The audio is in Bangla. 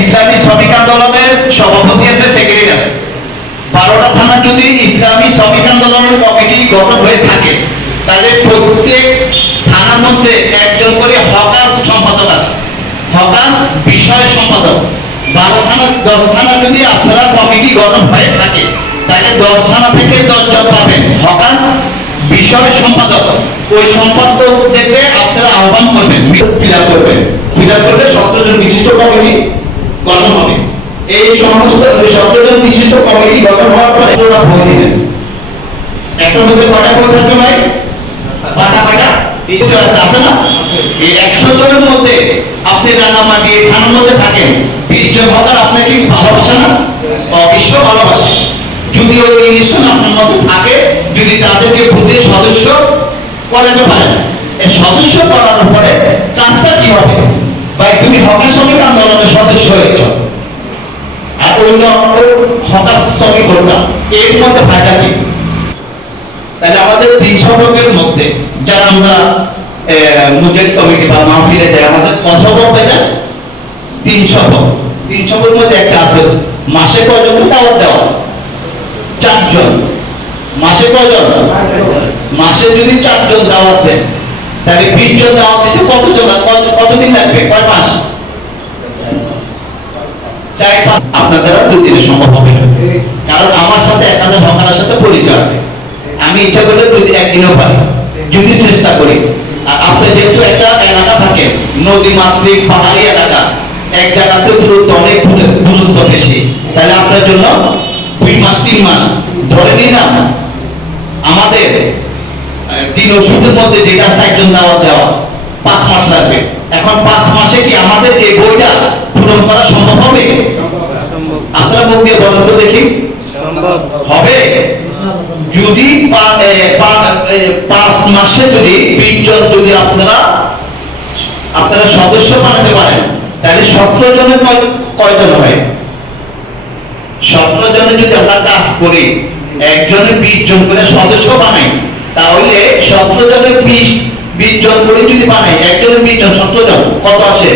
ইসলামী শ্রমিক আন্দোলনের সভাপতি আছে, সেক্রেটারি আছে। 12টা থানা যদি ইসলামী শ্রমিক আন্দোলনের কমিটি গঠন হয়ে থাকে, তাহলে প্রত্যেক থানার মধ্যে একজন করে হকার সম্পাদক আছে, হকার বিষয় সম্পাদক। 12 থানা 10 থানা যদি আপনারা কমিটি গঠন হয়ে থাকে, তাহলে 10 থানা থেকে 10 জন পাবেন হকার বিষয় সম্পাদক। ওই সম্পাদকদেরকে আপনারা আহ্বান করবেন, ফিল আপ করবেন। ফিল আপ করলে 17 জন বিশিষ্ট কমিটি গঠন হবে। এই সমস্ত 17 জন বিশিষ্ট কমিটি গঠন হওয়ার পরে আপনারা ভোট দিবেন। একটা মধ্যে কটা ভোট থাকবে ভাই? পাটা নিশ্চয় আছে না? এই 100 জনের মধ্যে আপনি রাঙামাটি থানার মধ্যে থাকেন, 20 জন হকার আপনাকে ভালোবাসে না? অবশ্য ভালোবাসে। যদি ওই 30 জন আপনার মধ্যে থাকে, যদি তাদেরকে ভোটে সদস্য করাতে পারেন, এই সদস্য করানোর পরে কাজটা কি হবে? ভাই তুমি হকার শ্রমিক আন্দোলনের সদস্য হয়েছ, আর অন্য হকার শ্রমিক ভোটটা এর মধ্যে ফায়দা কি? তাহলে আমাদের 300 লোকের মধ্যে যারা আমরা মুজাহিদ কমিটি বা মাহফিলে যাই, আমাদের কত ভোট পেয়ে 300 ভোট। 300 ভোটের মধ্যে একটা আছে মাসে কয়জন দাওয়াত দেওয়া? 4 জন। মাসে কয়জন? মাসে যদি 4 জন দাওয়াত দেন, তাহলে 20 জন দাওয়াত দিতে কতদিন লাগবে? কয় মাস? 4-5। আপনার দ্বারা 2 দিনে সম্ভব হবে না, কারণ আমার সাথে 1000 হকারের সাথে পরিচয় আছে। আমি ইচ্ছা করলে 2-1 দিনও পারি যদি চেষ্টা করি। আর আপনি যেহেতু একটা এলাকা থাকে নদী মাতৃক পাহাড়ি এলাকা, এক জায়গাতে দূরত্ব অনেক দূরত্ব বেশি, তাহলে আপনার জন্য 2 মাস 3 মাস ধরে নিন না। আমাদের 3 ওষুধের মধ্যে যেটা একজন দাওয়াত দেওয়া 5 মাস লাগবে। এখন 5 মাসে কি আমাদের এই বইটা পূরণ করা সম্ভব হবে? আপনারা মুখ দিয়ে বলেন তো দেখি, সম্ভব হবে? যদি 5 মাসে যদি 20 জন যদি আপনারা সদস্য বানাতে পারেন, তাহলে 17 জনের কয়জন হয়? 17 জনের যদি আমরা কাজ করি, একজনের 20 জন করে সদস্য বানাই, তাহলে 17 জনের 20 জন করে যদি বানাই, একজনের 20 জন 17 জন কত আসে?